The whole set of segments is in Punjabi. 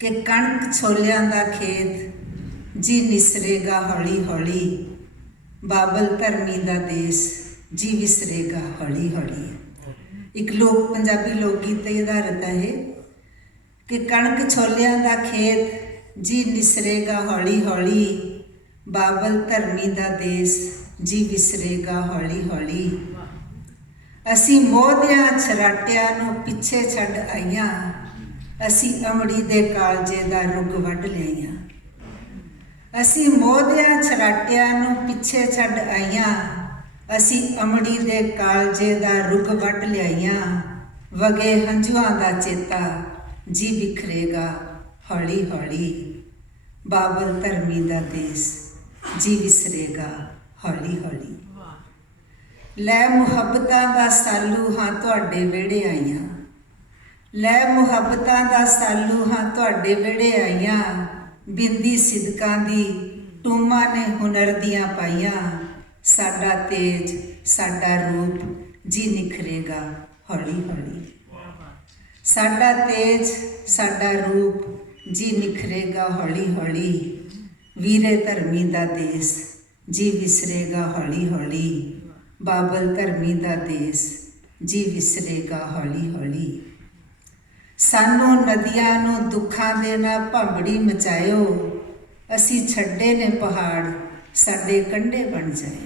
ਕਿ ਕਣਕ ਛੋਲਿਆਂ ਦਾ ਖੇਤ, ਜੀ ਨਿਸਰੇਗਾ ਹੌਲੀ ਹੌਲੀ ਬਾਬਲ ਧਰਮੀ ਦਾ ਦੇਸ਼, ਜੀ ਵਿਸਰੇਗਾ ਹੌਲੀ ਹੌਲੀ ਇੱਕ ਲੋਕ, ਪੰਜਾਬੀ ਲੋਕ ਗੀਤ ਤੇ ਆਧਾਰਿਤ ਹੈ ਇਹ, ਕਿ ਕਣਕ ਛੋਲਿਆਂ ਦਾ ਖੇਤ, ਜੀ ਨਿਸਰੇਗਾ ਹੌਲੀ ਹੌਲੀ ਬਾਬਲ ਧਰਮੀ ਦਾ ਦੇਸ਼, ਜੀ ਵਿਸਰੇਗਾ ਹੌਲੀ ਹੌਲੀ ਅਸੀਂ ਮੋਹਦਿਆਂ ਛਰਾਟਿਆਂ ਨੂੰ ਪਿੱਛੇ ਛੱਡ ਆਈਆਂ। ਅਸੀਂ ਅਮੜੀ ਦੇ ਕਾਲਜੇ ਦਾ ਰੁੱਗ ਵੱਢ ਲਈਆਂ ਅਸੀਂ ਮੋਹਦਿਆਂ ਛਰਾਟਿਆਂ ਨੂੰ ਪਿੱਛੇ ਛੱਡ ਆਈਆਂ ਅਸੀਂ ਅਮੜੀ ਦੇ ਕਾਲਜੇ ਦਾ ਰੁੱਗ ਵੱਢ ਲਿਆਈਆਂ ਵਗੇ ਹੰਝੂਆਂ ਦਾ ਚੇਤਾ ਜੀ ਬਿਖਰੇਗਾ ਹੌਲੀ ਹੌਲੀ ਬਾਬਲ ਧਰਮੀ ਦਾ ਦੇਸ਼ ਜੀ ਵਿਸਰੇਗਾ ਹੌਲੀ ਹੌਲੀ ਲੈ ਮੁਹੱਬਤਾਂ ਦਾ ਸਾਲੂ ਹਾਂ ਤੁਹਾਡੇ ਵਿਹੜੇ ਆਈਆਂ। ਲੈ ਮੁਹੱਬਤਾਂ ਦਾ ਸਾਲੂ ਹਾਂ ਤੁਹਾਡੇ ਵਿਹੜੇ ਆਈਆਂ। ਬਿੰਦੀ ਸਿਦਕਾਂ ਦੀ ਟੂਮਾਂ ਨੇ ਹੁਨਰ ਦੀਆਂ ਪਾਈਆਂ। ਸਾਡਾ ਤੇਜ, ਸਾਡਾ ਰੂਪ ਜੀ ਨਿਖਰੇਗਾ ਹੌਲੀ ਹੌਲੀ। ਸਾਡਾ ਤੇਜ, ਸਾਡਾ ਰੂਪ ਜੀ ਨਿਖਰੇਗਾ ਹੌਲੀ ਹੌਲੀ। ਵੀਰੇ ਧਰਮੀ ਦਾ ਦੇਸ਼ ਜੀ ਵਿਸਰੇਗਾ ਹੌਲੀ ਹੌਲੀ। ਬਾਬਲ ਧਰਮੀ ਦਾ ਦੇਸ਼ ਜੀ ਵਿਸਰੇਗਾ ਹੌਲੀ ਹੌਲੀ। ਸਾਨੂੰ ਨਦੀਆਂ ਨੂੰ ਦੁੱਖਾਂ ਦੇ ਨਾਲ ਭੰਬੜੀ ਮਚਾਇਓ। ਅਸੀਂ ਛੱਡੇ ਨੇ ਪਹਾੜ, ਸਾਡੇ ਕੰਢੇ ਬਣ ਜਾਏ।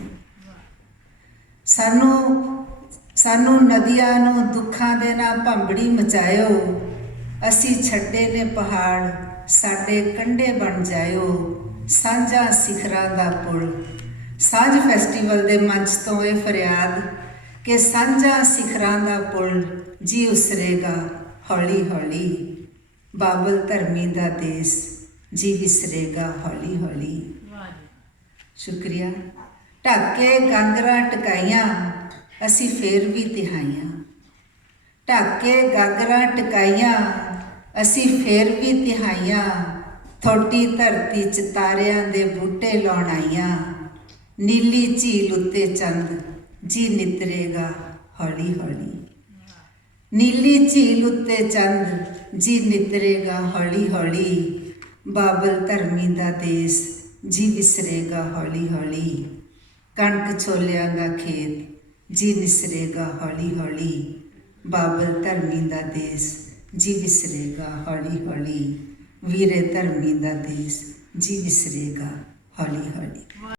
ਸਾਨੂੰ ਸਾਨੂੰ ਨਦੀਆਂ ਨੂੰ ਦੁੱਖਾਂ ਦੇ ਨਾਲ ਭੰਬੜੀ ਮਚਾਇਓ। ਅਸੀਂ ਛੱਡੇ ਨੇ ਪਹਾੜ, ਸਾਡੇ ਕੰਢੇ ਬਣ ਜਾਇਓ। ਸਾਂਝਾ ਸਿਖਰਾਂ ਦਾ ਪੁਲ। ਸਾਂਝ ਫੈਸਟੀਵਲ ਦੇ ਮੰਚ ਤੋਂ ਇਹ ਫਰਿਆਦ ਕਿ ਸਾਂਝਾ ਸਿਖਰਾਂ ਦਾ ਪੁਲ ਜੀ ਉਸਰੇਗਾ। ਹੌਲੀ ਹੌਲੀ ਬਾਬਲ ਧਰਮੀ ਦਾ ਦੇਸ਼ ਜੀ ਵਿਸਰੇਗਾ ਹੌਲੀ ਹੌਲੀ। ਸ਼ੁਕਰੀਆ। ਢਾਕੇ ਗਾਗਰਾਂ ਟਕਾਈਆਂ, ਅਸੀਂ ਫੇਰ ਵੀ ਤਿਹਾਈਆਂ। ਢਾਕੇ ਗਾਗਰਾਂ ਟਕਾਈਆਂ, ਅਸੀਂ ਫੇਰ ਵੀ ਤਿਹਾਈਆਂ। ਥੋਟੀ ਧਰਤੀ ਚ ਤਾਰਿਆਂ ਦੇ ਬੂਟੇ ਲਾਉਣ ਆਈਆਂ। ਨੀਲੀ ਝੀਲ ਉੱਤੇ ਚੰਦ ਜੀ ਨਿਤਰੇਗਾ ਹੌਲੀ ਹੌਲੀ। ਨੀਲੀ ਝੀਲ ਉੱਤੇ ਚੰਦ, ਜੀ ਨਿਤਰੇਗਾ ਹੌਲੀ ਹੌਲੀ। ਬਾਬਲ ਧਰਮੀ ਦਾ ਦੇਸ਼, ਜੀ ਵਿਸਰੇਗਾ ਹੌਲੀ ਹੌਲੀ। ਕਣਕ ਛੋਲਿਆਂ ਦਾ ਖੇਤ, ਜੀ ਨਿਸਰੇਗਾ ਹੌਲੀ ਹੌਲੀ। ਬਾਬਲ ਧਰਮੀ ਦਾ ਦੇਸ਼, ਜੀ ਵਿਸਰੇਗਾ ਹੌਲੀ ਹੌਲੀ। ਵੀਰੇ ਧਰਮੀ ਦਾ ਦੇਸ਼, ਜੀ ਵਿਸਰੇਗਾ ਹੌਲੀ ਹੌਲੀ।